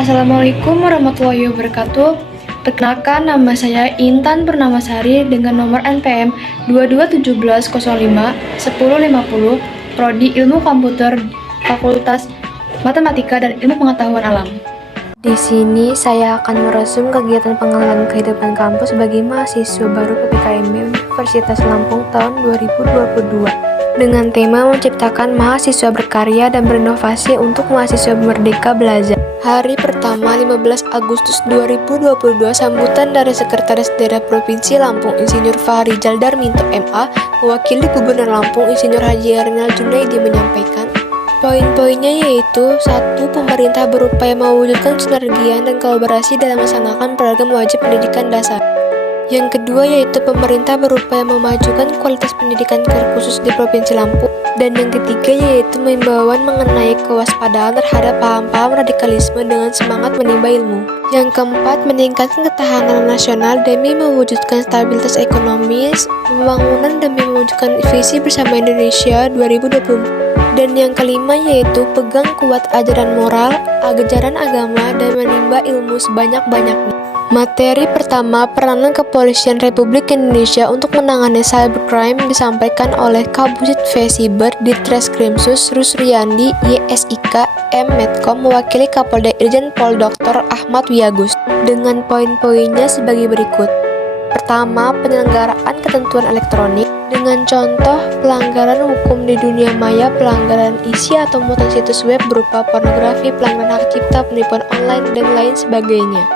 Assalamualaikum warahmatullahi wabarakatuh. Perkenalkan, nama saya Intan Purnamasari dengan nomor NPM 2217051050, Prodi Ilmu Komputer, Fakultas Matematika dan Ilmu Pengetahuan Alam. Di sini saya akan meresum kegiatan pengalaman kehidupan kampus bagi mahasiswa baru PPKMB Universitas Lampung tahun 2022 dengan tema menciptakan mahasiswa berkarya dan berinovasi untuk mahasiswa merdeka belajar. Hari pertama 15 Agustus 2022, sambutan dari Sekretaris Daerah Provinsi Lampung Insinyur Fahrizal Darminto MA mewakili Gubernur Lampung Insinyur Haji Rinal Junaidi menyampaikan poin-poinnya, yaitu 1. Pemerintah berupaya mewujudkan sinergi dan kolaborasi dalam melaksanakan program wajib pendidikan dasar. Yang kedua, yaitu pemerintah berupaya memajukan kualitas pendidikan khusus di Provinsi Lampung. Dan yang ketiga, yaitu mengimbauan mengenai kewaspadaan terhadap paham-paham radikalisme dengan semangat menimba ilmu. Yang keempat, meningkatkan ketahanan nasional demi mewujudkan stabilitas ekonomi, pembangunan demi mewujudkan visi bersama Indonesia 2020. Dan yang kelima, yaitu pegang kuat ajaran moral, ajaran agama, dan menimba ilmu sebanyak-banyaknya. Materi pertama, peranan Kepolisian Republik Indonesia untuk menangani cybercrime disampaikan oleh Kabusit Vesiber Ditreskrimsus Rusriandi YSIK M Medcom mewakili Kapolda Irjen Pol Dr. Ahmad Wiyagus dengan poin-poinnya sebagai berikut. Pertama, penyelenggaraan ketentuan elektronik dengan contoh pelanggaran hukum di dunia maya, pelanggaran isi atau muatan situs web berupa pornografi, pelanggaran hak cipta, penipuan online, dan lain sebagainya.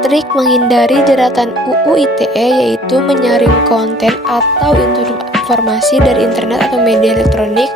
Trik menghindari jeratan UU ITE, yaitu menyaring konten atau informasi dari internet atau media elektronik,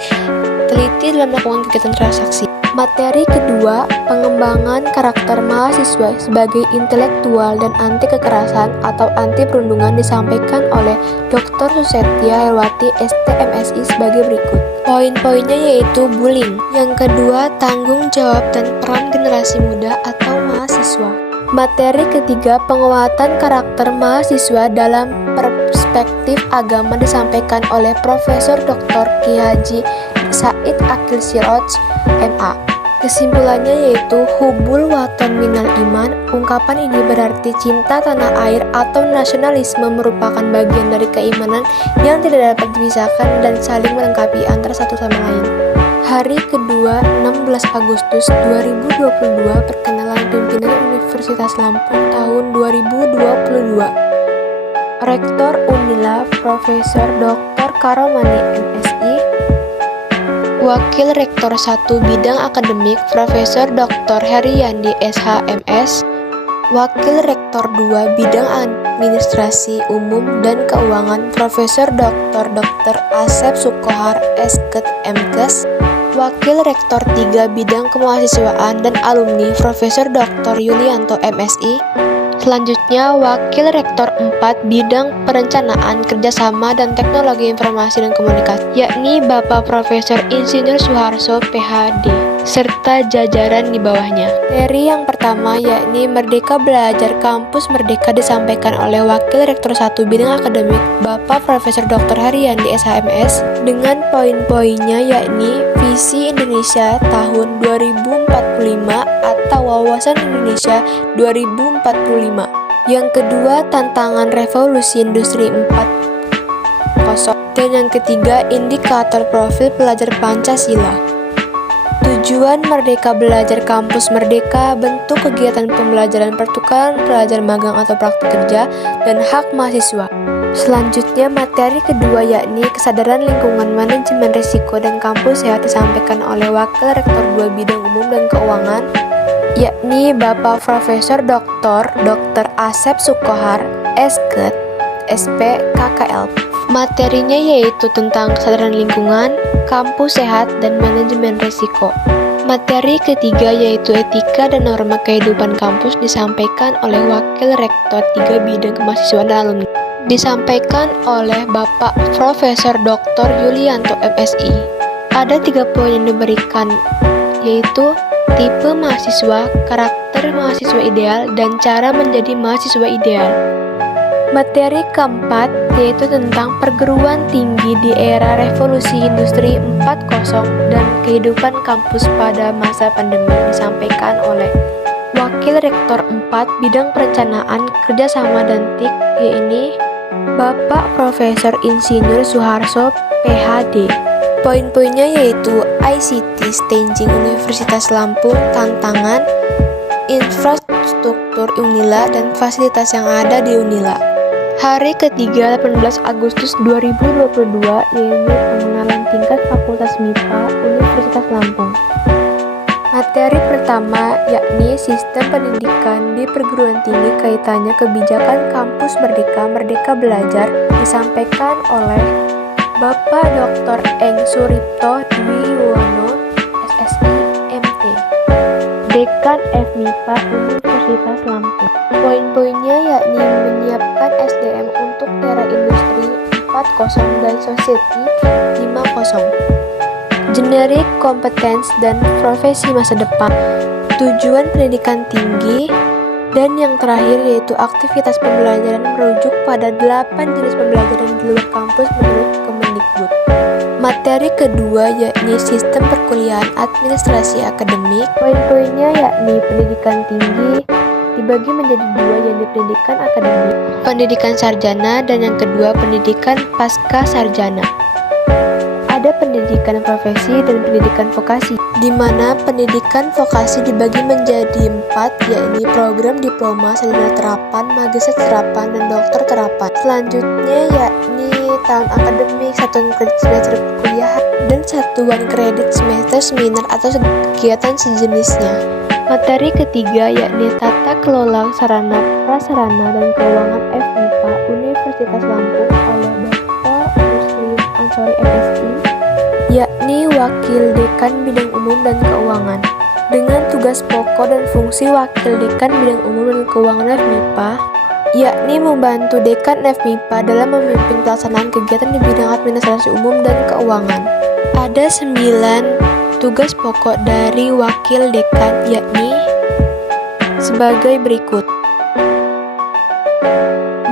teliti dalam melakukan kegiatan transaksi. Materi kedua, pengembangan karakter mahasiswa sebagai intelektual dan anti kekerasan atau anti perundungan disampaikan oleh Dr. Susetya Herwati STMSI sebagai berikut. Poin-poinnya yaitu bullying. Yang kedua, tanggung jawab dan peran generasi muda atau mahasiswa. Materi ketiga, penguatan karakter mahasiswa dalam perspektif agama disampaikan oleh Profesor Dr. Ki Haji Said Akil Siroj MA. Kesimpulannya yaitu hubul waton minal iman. Ungkapan ini berarti cinta tanah air atau nasionalisme merupakan bagian dari keimanan yang tidak dapat dipisahkan dan saling melengkapi antara satu sama lain. Hari kedua 16 Agustus 2022, perkenalan pimpinan Universitas Lampung tahun 2022. Rektor Unila Profesor Dr. Karomani MSI. Wakil Rektor 1 Bidang Akademik Profesor Dr. Heriandi SHMS. Wakil Rektor 2 Bidang Administrasi Umum dan Keuangan Profesor Dr. Asep Sukohar Esket MKes. Wakil Rektor 3 Bidang Kemahasiswaan dan Alumni Profesor Dr. Yulianto MSI. Selanjutnya, Wakil Rektor 4 Bidang Perencanaan, Kerjasama dan Teknologi Informasi dan Komunikasi, yakni Bapak Profesor Insinyur Suharso PhD, serta jajaran di bawahnya. Materi yang pertama yakni Merdeka Belajar Kampus Merdeka disampaikan oleh Wakil Rektor 1 Bidang Akademik Bapak Profesor Dr. Heriandi SHMS dengan poin-poinnya yakni Visi Indonesia tahun 2045 atau Wawasan Indonesia 2045. Yang kedua, tantangan revolusi industri 4.0. Dan yang ketiga, indikator profil pelajar Pancasila. Tujuan Merdeka Belajar Kampus Merdeka, bentuk kegiatan pembelajaran, pertukaran pelajar magang atau praktik kerja, dan hak mahasiswa. Selanjutnya, materi kedua yakni kesadaran lingkungan, manajemen risiko, dan kampus sehat disampaikan oleh Wakil Rektor 2 Bidang Umum dan Keuangan, yakni Bapak Profesor Dr. Asep Sukohar Esket SP KKL. Materinya yaitu tentang kesadaran lingkungan, kampus sehat, dan manajemen risiko. Materi ketiga yaitu etika dan norma kehidupan kampus disampaikan oleh Wakil Rektor 3 Bidang Kemahasiswaan dan Alumni. Disampaikan oleh Bapak Profesor Dr. Yulianto MSI. Ada 3 poin yang diberikan, yaitu tipe mahasiswa, karakter mahasiswa ideal, dan cara menjadi mahasiswa ideal. Materi keempat yaitu tentang perguruan tinggi di era revolusi industri 4.0 dan kehidupan kampus pada masa pandemi disampaikan oleh Wakil Rektor 4 Bidang Perencanaan, Kerjasama dan TIK, yaitu Bapak Profesor Insinyur Suharso, PhD. Poin-poinnya yaitu ICT Staging Universitas Lampung, tantangan, infrastruktur Unila, dan fasilitas yang ada di Unila. Hari ketiga 18 Agustus 2022, yaitu pengenalan tingkat Fakultas MIPA Universitas Lampung. Materi pertama yakni sistem pendidikan di perguruan tinggi kaitannya kebijakan kampus Merdeka, Merdeka Belajar, disampaikan oleh Bapak Dr. Eng Suripto Dwi Yuwono, SSI, MT, Dekan FMIPA Universitas Lampung. Poin-poinnya yakni menyiapkan SDM untuk era industri 4.0 dan society 5.0. Generic competence dan profesi masa depan, tujuan pendidikan tinggi, dan yang terakhir yaitu aktivitas pembelajaran merujuk pada 8 jenis pembelajaran di luar kampus menurut Kemendikbud. Materi kedua yakni sistem perkuliahan administrasi akademik. Poin-poinnya yakni pendidikan tinggi dibagi menjadi dua, yaitu pendidikan akademik, pendidikan sarjana, dan yang kedua pendidikan pasca sarjana. Ada pendidikan profesi dan pendidikan vokasi, di mana pendidikan vokasi dibagi menjadi 4, yaitu program diploma, sarjana terapan, magister terapan, dan dokter terapan. Selanjutnya yakni tahun akademik, satuan kredit semester perkuliahan, dan satuan kredit semester seminar atau kegiatan sejenisnya. Materi ketiga yakni tata kelola sarana, prasarana, dan keuangan FMIPA Universitas Lampung oleh Dr. Muslim Ansori MSI, yakni Wakil Dekan Bidang Umum dan Keuangan, dengan tugas pokok dan fungsi Wakil Dekan Bidang Umum dan Keuangan FMIPA, yakni membantu Dekan FMIPA dalam memimpin pelaksanaan kegiatan di bidang administrasi umum dan keuangan. Ada 9 tugas pokok dari Wakil Dekan, yakni sebagai berikut.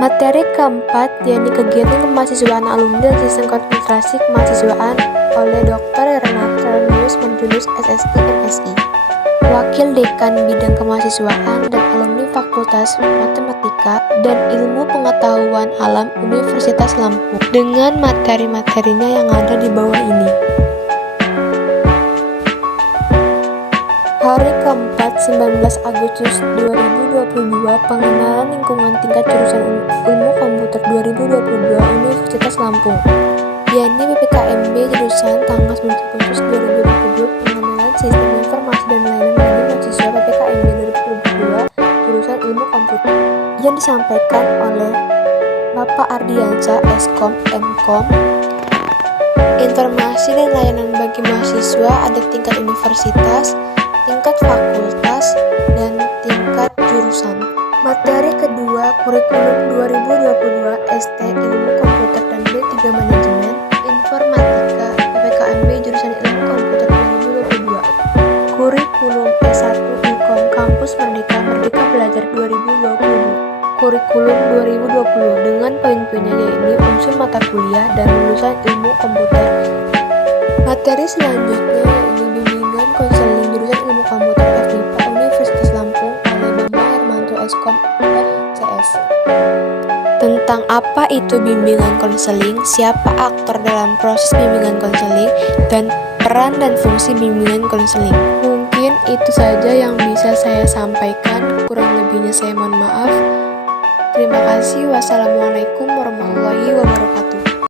Materi keempat yakni kegiatan kemahasiswaan alumni dan sistem konsentrasi kemahasiswaan oleh Dr. Renata Ranius Marjunus, SSI, MSI, Wakil Dekan Bidang Kemahasiswaan dan Alumni Fakultas Matematika dan Ilmu Pengetahuan Alam Universitas Lampung, dengan materi-materinya yang ada di bawah ini. Hari keempat 19 Agustus 2022, pengenalan lingkungan tingkat jurusan Ilmu Komputer 2022 Universitas Lampung, yakni PPKMB jurusan tanggal 9 Agustus 2022, pengenalan sistem informasi dan layanan bagi mahasiswa PPKMB 2022 jurusan Ilmu Komputer, yang disampaikan oleh Bapak Ardiansyah, Eskom, Mkom. Informasi dan layanan bagi mahasiswa ada tingkat universitas, tingkat fakultas, dan tingkat jurusan. Materi kedua, kurikulum 2022 ST Ilmu Komputer dan D3 Manajemen Informatika PPKMB jurusan Ilmu Komputer 2022. Kurikulum S1 Ilkom Kampus Merdeka, Merdeka Belajar 2020. Kurikulum 2020 dengan poin-poinnya yaitu unsur mata kuliah dan lulusan ilmu komputer. Materi selanjutnya yaitu bimbingan konseling jurusan ilmu komputer FMIPA Universitas Lampung oleh Bambang Hermanto, Eskom, FCS. Tentang apa itu bimbingan konseling, siapa aktor dalam proses bimbingan konseling, dan peran dan fungsi bimbingan konseling. Mungkin itu saja yang bisa saya sampaikan, kurang lebihnya saya mohon maaf. Terima kasih. Wassalamualaikum warahmatullahi wabarakatuh.